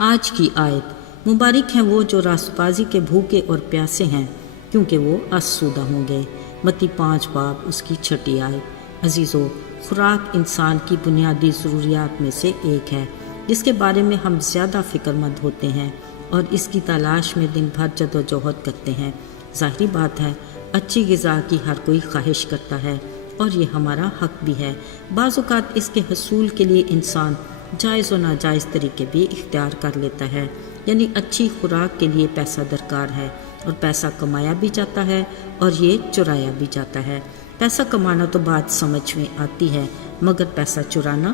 آج کی آیت: مبارک ہیں وہ جو راست بازی کے بھوکے اور پیاسے ہیں، کیونکہ وہ آسودہ ہوں گے۔ متی 5 باب اس کی 6 آیت۔ عزیزو، خوراک انسان کی بنیادی ضروریات میں سے ایک ہے، جس کے بارے میں ہم زیادہ فکر مند ہوتے ہیں اور اس کی تلاش میں دن بھر جدوجہد کرتے ہیں۔ ظاہری بات ہے، اچھی غذا کی ہر کوئی خواہش کرتا ہے اور یہ ہمارا حق بھی ہے۔ بعض اوقات اس کے حصول کے لیے انسان جائز و ناجائز طریقے بھی اختیار کر لیتا ہے، یعنی اچھی خوراک کے لیے پیسہ درکار ہے اور پیسہ کمایا بھی جاتا ہے اور یہ چرایا بھی جاتا ہے۔ پیسہ کمانا تو بات سمجھ میں آتی ہے، مگر پیسہ چرانا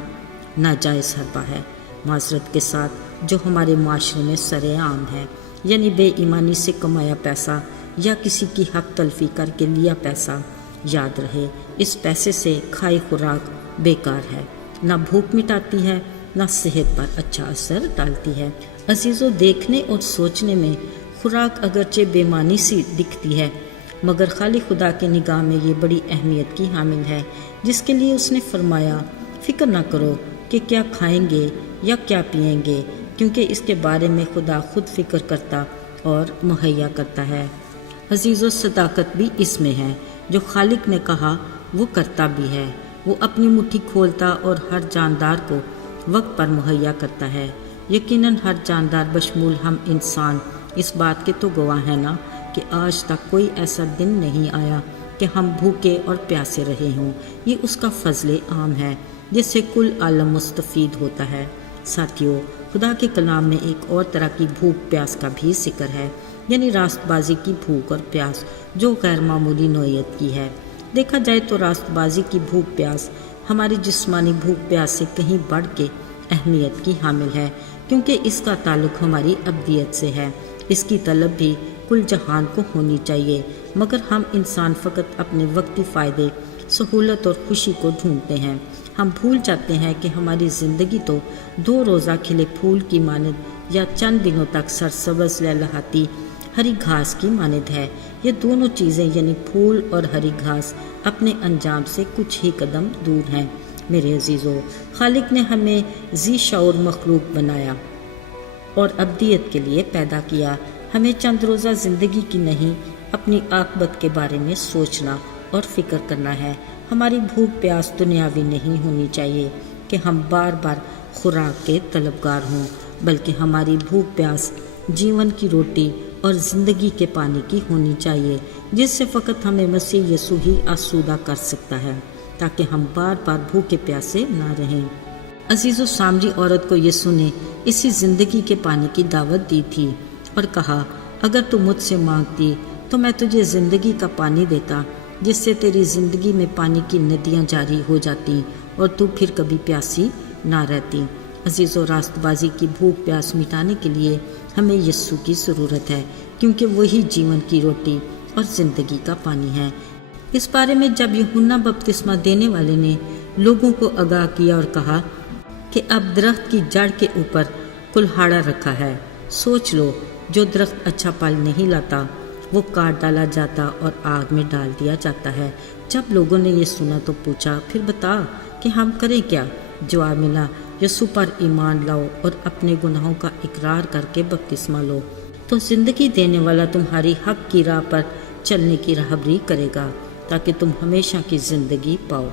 ناجائز حربہ ہے، معذرت کے ساتھ، جو ہمارے معاشرے میں سر عام ہے۔ یعنی بے ایمانی سے کمایا پیسہ یا کسی کی حق تلفی کر کے لیا پیسہ، یاد رہے اس پیسے سے کھائی خوراک بیکار ہے، نہ بھوک مٹاتی ہے، نہ صحت پر اچھا اثر ڈالتی ہے۔ عزیزو، دیکھنے اور سوچنے میں خوراک اگرچہ بے معنی سی دکھتی ہے، مگر خالق خدا کی نگاہ میں یہ بڑی اہمیت کی حامل ہے، جس کے لیے اس نے فرمایا: فکر نہ کرو کہ کیا کھائیں گے یا کیا پئیں گے، کیونکہ اس کے بارے میں خدا خود فکر کرتا اور مہیا کرتا ہے۔ عزیزو، صداقت بھی اس میں ہے، جو خالق نے کہا وہ کرتا بھی ہے۔ وہ اپنی مٹھی کھولتا اور ہر جاندار کو وقت پر مہیا کرتا ہے۔ یقیناً ہر جاندار بشمول ہم انسان اس بات کے تو گواہ ہیں نا کہ آج تک کوئی ایسا دن نہیں آیا کہ ہم بھوکے اور پیاسے رہے ہوں۔ یہ اس کا فضل عام ہے جس سے کل عالم مستفید ہوتا ہے۔ ساتھیو، خدا کے کلام میں ایک اور طرح کی بھوک پیاس کا بھی ذکر ہے، یعنی راست بازی کی بھوک اور پیاس، جو غیر معمولی نوعیت کی ہے۔ دیکھا جائے تو راست بازی کی بھوک پیاس ہماری جسمانی بھوک پیاس سے کہیں بڑھ کے اہمیت کی حامل ہے، کیونکہ اس کا تعلق ہماری ابدیت سے ہے۔ اس کی طلب بھی کل جہان کو ہونی چاہیے، مگر ہم انسان فقط اپنے وقتی فائدے، سہولت اور خوشی کو ڈھونڈتے ہیں۔ ہم بھول جاتے ہیں کہ ہماری زندگی تو 2 روزہ کھلے پھول کی مانند یا چند دنوں تک سرسبز لہلہاتی ہری گھاس کی مانند ہے۔ یہ دونوں چیزیں یعنی پھول اور ہری گھاس اپنے انجام سے کچھ ہی قدم دور ہیں۔ میرے عزیزو، خالق نے ہمیں ذی شعور مخلوق بنایا اور ابدیت کے لیے پیدا کیا۔ ہمیں چند روزہ زندگی کی نہیں، اپنی عاقبت کے بارے میں سوچنا اور فکر کرنا ہے۔ ہماری بھوک پیاس دنیاوی نہیں ہونی چاہیے کہ ہم بار بار خوراک کے طلبگار ہوں، بلکہ ہماری بھوک پیاس جیون کی روٹی اور زندگی کے پانی کی ہونی چاہیے، جس سے فقط ہمیں مسیح یسوع ہی آسودہ کر سکتا ہے، تاکہ ہم بار بار بھوکے پیاسے نہ رہیں۔ عزیزو، سامری عورت کو یسوع نے اسی زندگی کے پانی کی دعوت دی تھی اور کہا: اگر تو مجھ سے مانگتی تو میں تجھے زندگی کا پانی دیتا، جس سے تیری زندگی میں پانی کی ندیاں جاری ہو جاتی اور تو پھر کبھی پیاسی نہ رہتی۔ عزیزو، راست بازی کی بھوک پیاس مٹانے کے لیے ہمیں یسوع کی ضرورت ہے، کیونکہ وہی جیون کی روٹی اور زندگی کا پانی ہے۔ اس بارے میں جب یوحنا بپتسمہ دینے والے نے لوگوں کو آگاہ کیا اور کہا کہ اب درخت کی جڑ کے اوپر کلہاڑا رکھا ہے، سوچ لو، جو درخت اچھا پھل نہیں لاتا وہ کاٹ ڈالا جاتا اور آگ میں ڈال دیا جاتا ہے۔ جب لوگوں نے یہ سنا تو پوچھا: پھر بتا کہ ہم کریں کیا؟ جواب ملا: یسوع پر ایمان لاؤ اور اپنے گناہوں کا اقرار کر کے بپتسمہ لو، تو زندگی دینے والا تمہاری حق کی راہ پر چلنے کی راہبری کرے گا، تاکہ تم ہمیشہ کی زندگی پاؤ۔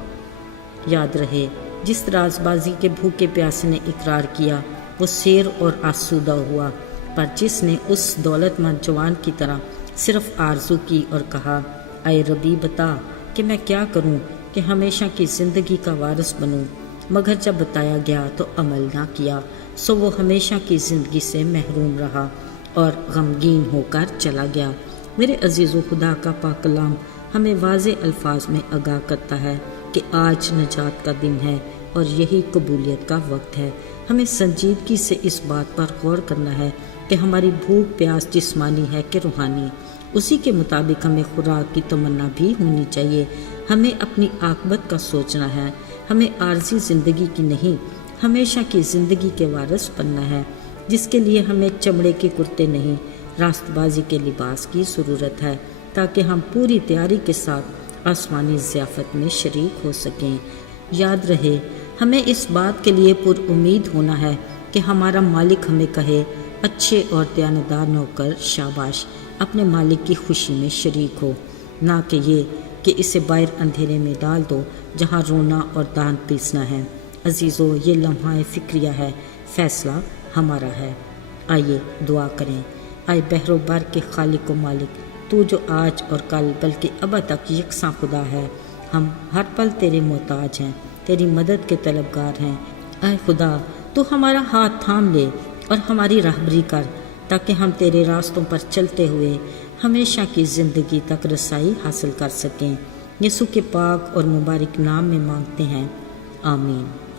یاد رہے، جس راز بازی کے بھوکے پیاسے نے اقرار کیا وہ سیر اور آسودہ ہوا، پر جس نے اس دولت مند جوان کی طرح صرف آرزو کی اور کہا: اے ربی، بتا کہ میں کیا کروں کہ ہمیشہ کی زندگی کا وارث بنوں، مگر جب بتایا گیا تو عمل نہ کیا، سو وہ ہمیشہ کی زندگی سے محروم رہا اور غمگین ہو کر چلا گیا۔ میرے عزیزو، خدا کا پاک کلام ہمیں واضح الفاظ میں آگاہ کرتا ہے کہ آج نجات کا دن ہے اور یہی قبولیت کا وقت ہے۔ ہمیں سنجیدگی سے اس بات پر غور کرنا ہے کہ ہماری بھوک پیاس جسمانی ہے کہ روحانی۔ اسی کے مطابق ہمیں خوراک کی تمنا بھی ہونی چاہیے۔ ہمیں اپنی عاقبت کا سوچنا ہے۔ ہمیں عارضی زندگی کی نہیں، ہمیشہ کی زندگی کے وارث بننا ہے، جس کے لیے ہمیں چمڑے کے کرتے نہیں، راست بازی کے لباس کی ضرورت ہے، تاکہ ہم پوری تیاری کے ساتھ آسمانی ضیافت میں شریک ہو سکیں۔ یاد رہے، ہمیں اس بات کے لیے پر امید ہونا ہے کہ ہمارا مالک ہمیں کہے اچھے اور دیانتدار نوکر شاباش، اپنے مالک کی خوشی میں شریک ہو، نہ کہ یہ کہ اسے باہر اندھیرے میں ڈال دو جہاں رونا اور دان پیسنا ہے۔ عزیزو، یہ لمحہ فکریہ ہے، فیصلہ ہمارا ہے۔ آئیے دعا کریں۔ آئے بحر و بر کے خالق و مالک، تو جو آج اور کل بلکہ ابد تک یکساں خدا ہے، ہم ہر پل تیرے محتاج ہیں، تیری مدد کے طلبگار ہیں۔ اے خدا، تو ہمارا ہاتھ تھام لے اور ہماری رہبری کر، تاکہ ہم تیرے راستوں پر چلتے ہوئے ہمیشہ کی زندگی تک رسائی حاصل کر سکیں۔ یسوع کے پاک اور مبارک نام میں مانگتے ہیں، آمین۔